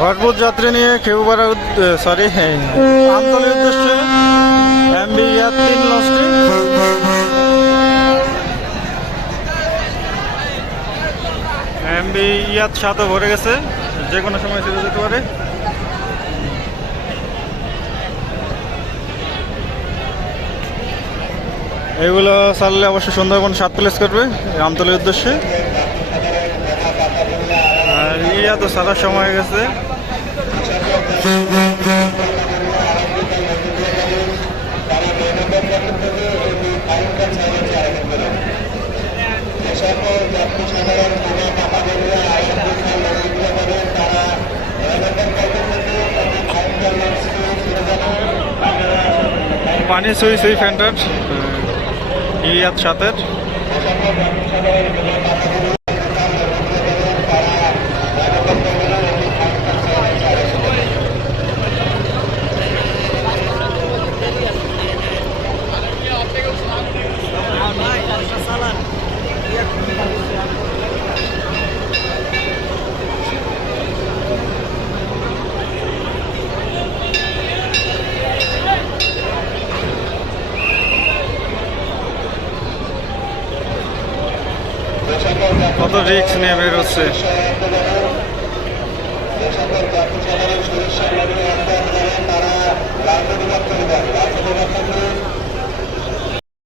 ভরপুর যাত্রী নিয়ে খেউপাড়া সরি আমতলির উদ্দেশ্যে এমবি ইয়ার লঞ্চটি এমবি ইয়াত সাতও ভরে গেছে, যে কোনো সময় ছেড়ে যেতে পারে। এগুলো চাললে অবশ্যই সুন্দরবন সাত প্লেস করবে, আমতলির উদ্দেশ্যে। আর ইয়া তো সারার সময় গেছে। পানি সুই সুই ফ্যান্টার ইয়াত সাতের কত রিক্স নিয়ে বেরোচ্ছে